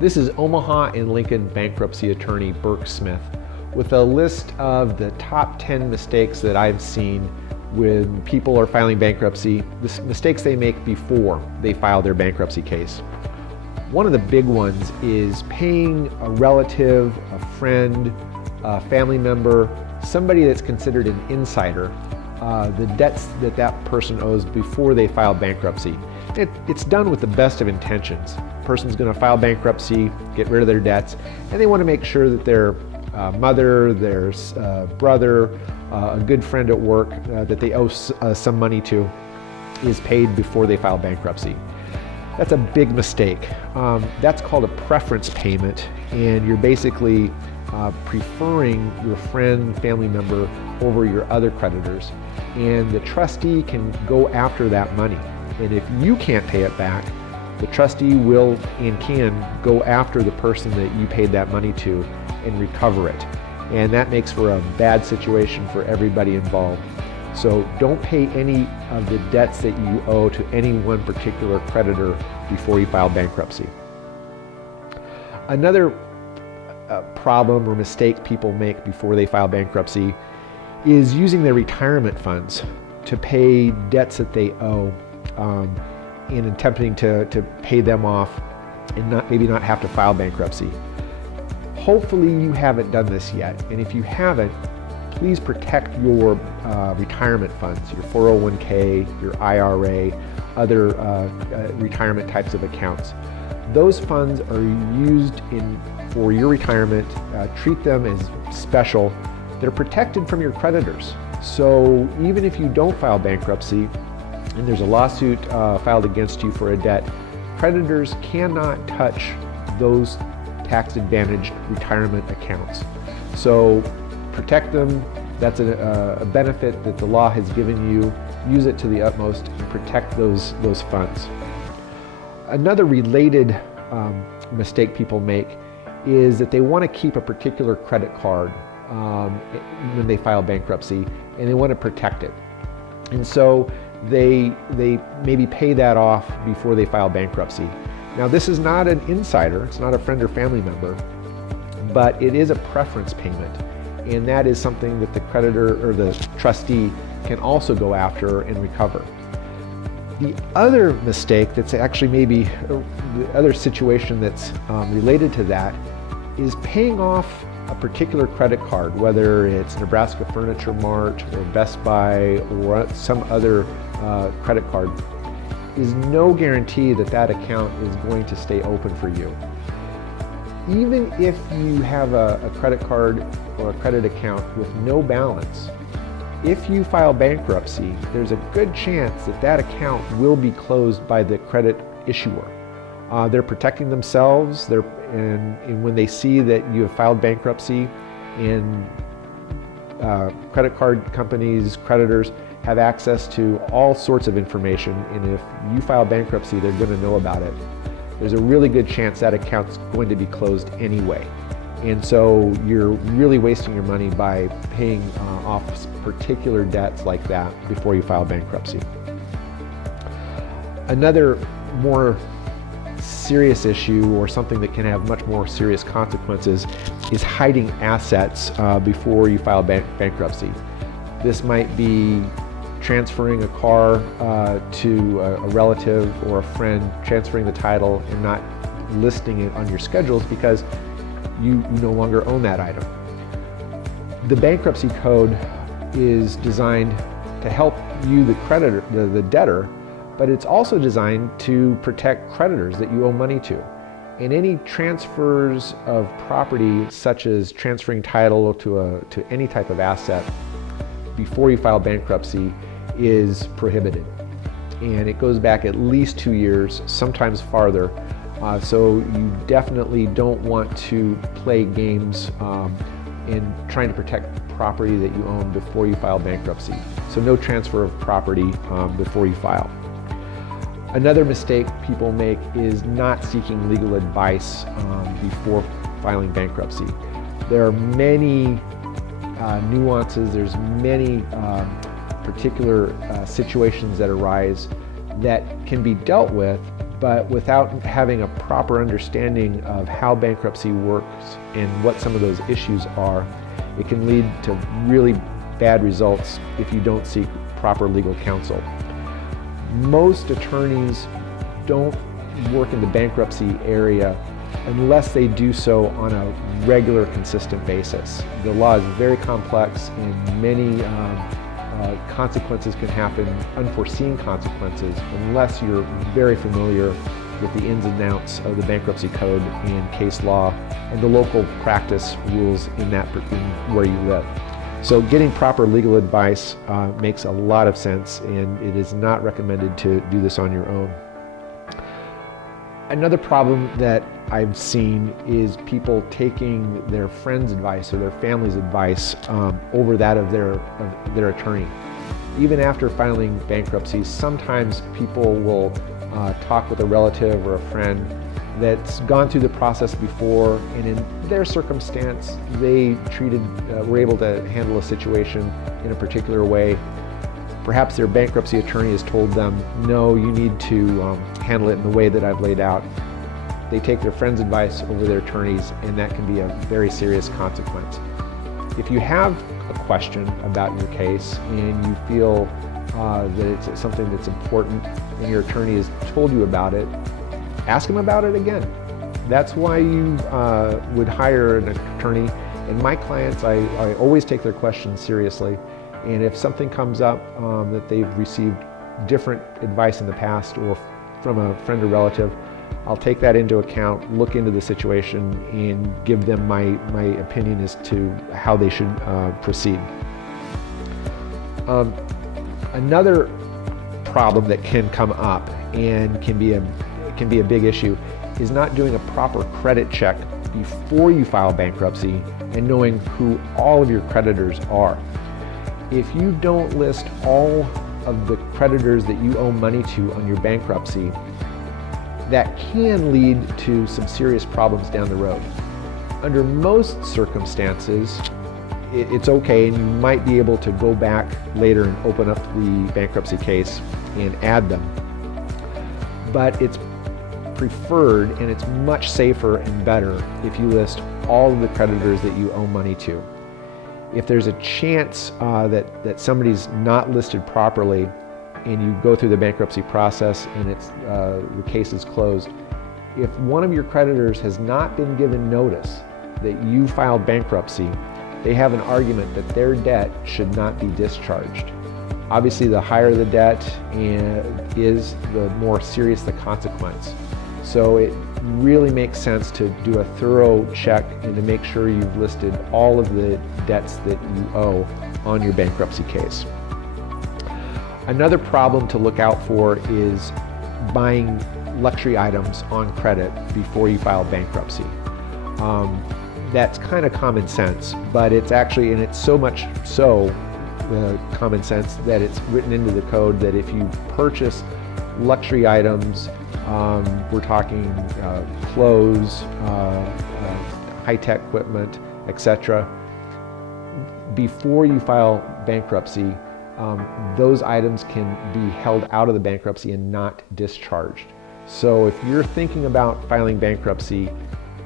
This is Omaha and Lincoln bankruptcy attorney Burke Smith with a list of the top 10 mistakes that I've seen when people are filing bankruptcy, the mistakes they make before they file their bankruptcy case. One of the big ones is paying a relative, a friend, a family member, somebody that's considered an insider, the debts that that person owes before they file bankruptcy. It's done with the best of intentions. The person's going to file bankruptcy, get rid of their debts, and they want to make sure that their mother, their brother, a good friend at work that they owe some money to is paid before they file bankruptcy. That's a big mistake. That's called a preference payment, and you're basically preferring your friend, family member over your other creditors. And the trustee can go after that money. And if you can't pay it back, the trustee will and can go after the person that you paid that money to and recover it. And that makes for a bad situation for everybody involved. So don't pay any of the debts that you owe to any one particular creditor before you file bankruptcy. Another problem or mistake people make before they file bankruptcy is using their retirement funds to pay debts that they owe in attempting to pay them off and maybe not have to file bankruptcy. Hopefully you haven't done this yet, and if you haven't, please protect your retirement funds, your 401k, your IRA, other retirement types of accounts. Those funds are used for your retirement. Treat them as special. They're protected from your creditors. So even if you don't file bankruptcy and there's a lawsuit filed against you for a debt, creditors cannot touch those tax-advantaged retirement accounts. So protect them. That's a benefit that the law has given you. Use it to the utmost and protect those funds. Another related mistake people make is that they want to keep a particular credit card when they file bankruptcy, and they want to protect it. And so they maybe pay that off before they file bankruptcy. Now, this is not an insider, it's not a friend or family member, but it is a preference payment, and that is something that the creditor or the trustee can also go after and recover. The other mistake that's actually maybe the other situation that's related to that is paying off a particular credit card, whether it's Nebraska Furniture Mart or Best Buy or some other credit card, is no guarantee that that account is going to stay open for you. Even if you have a credit card or a credit account with no balance, if you file bankruptcy, there's a good chance that that account will be closed by the credit issuer. They're protecting themselves, and when they see that you have filed bankruptcy, and credit card companies, creditors have access to all sorts of information, and if you file bankruptcy, they're going to know about it. There's a really good chance that account's going to be closed anyway. And so you're really wasting your money by paying off particular debts like that before you file bankruptcy. Another more serious issue, or something that can have much more serious consequences, is hiding assets before you file bankruptcy. This might be transferring a car to a relative or a friend, transferring the title and not listing it on your schedules because you no longer own that item. The bankruptcy code is designed to help you, the creditor, the debtor, but it's also designed to protect creditors that you owe money to. And any transfers of property, such as transferring title to any type of asset before you file bankruptcy, is prohibited. And it goes back at least 2 years, sometimes farther. So you definitely don't want to play games in trying to protect property that you own before you file bankruptcy. So no transfer of property before you file. Another mistake people make is not seeking legal advice before filing bankruptcy. There are many nuances, there's many particular situations that arise that can be dealt with but without having a proper understanding of how bankruptcy works and what some of those issues are, it can lead to really bad results if you don't seek proper legal counsel. Most attorneys don't work in the bankruptcy area unless they do so on a regular, consistent basis. The law is very complex and many consequences can happen, unforeseen consequences, unless you're very familiar with the ins and outs of the bankruptcy code and case law and the local practice rules in where you live. So getting proper legal advice makes a lot of sense, and it is not recommended to do this on your own. Another problem that I've seen is people taking their friend's advice or their family's advice over that of their attorney. Even after filing bankruptcy, sometimes people will talk with a relative or a friend that's gone through the process before, and in their circumstance, they were able to handle a situation in a particular way. Perhaps their bankruptcy attorney has told them, no, you need to handle it in the way that I've laid out. They take their friend's advice over their attorney's, and that can be a very serious consequence. If you have a question about your case and you feel that it's something that's important and your attorney has told you about it, ask them about it again. That's why you would hire an attorney. And my clients, I always take their questions seriously. And if something comes up that they've received different advice in the past or from a friend or relative, I'll take that into account, look into the situation, and give them my opinion as to how they should proceed. Another problem that can come up and can be a big issue is not doing a proper credit check before you file bankruptcy and knowing who all of your creditors are. If you don't list all of the creditors that you owe money to on your bankruptcy, that can lead to some serious problems down the road. Under most circumstances, it's okay, and you might be able to go back later and open up the bankruptcy case and add them. But it's preferred, and it's much safer and better if you list all of the creditors that you owe money to. If there's a chance that somebody's not listed properly and you go through the bankruptcy process and the case is closed, if one of your creditors has not been given notice that you filed bankruptcy, they have an argument that their debt should not be discharged. Obviously, the higher the debt is, the more serious the consequence. So it really makes sense to do a thorough check and to make sure you've listed all of the debts that you owe on your bankruptcy case. Another problem to look out for is buying luxury items on credit before you file bankruptcy. That's kind of common sense, but it's actually, and it's so much so common sense that it's written into the code that if you purchase luxury items, we're talking clothes, high-tech equipment, etc., before you file bankruptcy, those items can be held out of the bankruptcy and not discharged. So if you're thinking about filing bankruptcy,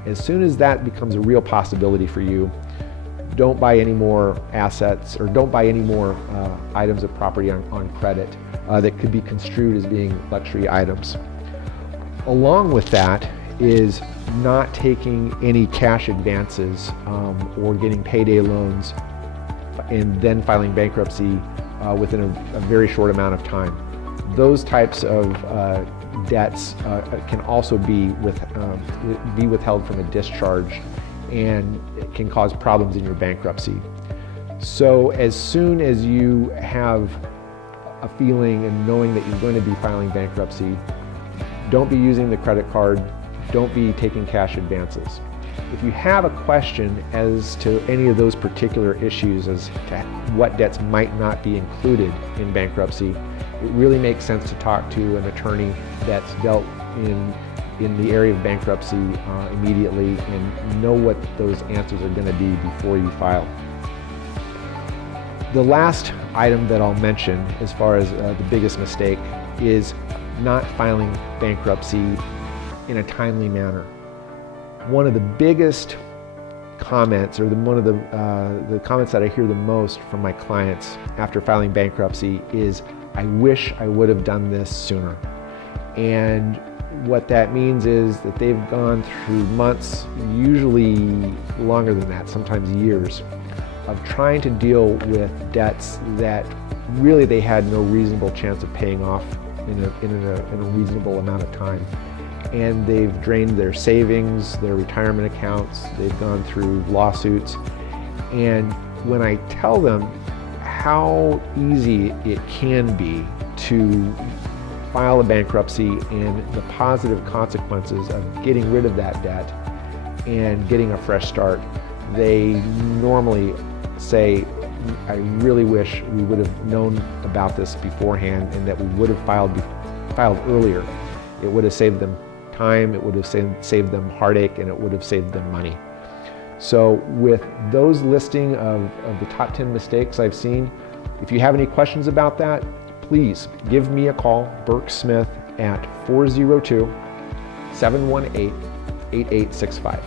as soon as that becomes a real possibility for you, don't buy any more assets or don't buy any more items of property on credit that could be construed as being luxury items. Along with that is not taking any cash advances or getting payday loans and then filing bankruptcy within a very short amount of time. Those types of debts can also be withheld from a discharge, and it can cause problems in your bankruptcy. So as soon as you have a feeling and knowing that you're going to be filing bankruptcy, don't be using the credit card, don't be taking cash advances. If you have a question as to any of those particular issues as to what debts might not be included in bankruptcy, it really makes sense to talk to an attorney that's dealt in the area of bankruptcy immediately and know what those answers are going to be before you file. The last item that I'll mention as far as the biggest mistake is not filing bankruptcy in a timely manner. One of the biggest comments, or one of the comments that I hear the most from my clients after filing bankruptcy is, I wish I would have done this sooner. And what that means is that they've gone through months, usually longer than that, sometimes years, of trying to deal with debts that really they had no reasonable chance of paying off in a reasonable amount of time. And they've drained their savings, their retirement accounts, they've gone through lawsuits. And when I tell them how easy it can be to file a bankruptcy and the positive consequences of getting rid of that debt and getting a fresh start, they normally say, I really wish we would have known about this beforehand and that we would have filed earlier. It would have saved them time, it would have saved them heartache, and it would have saved them money. So with those listing of the top 10 mistakes I've seen, if you have any questions about that, please give me a call, Burke Smith, at 402-718-8865.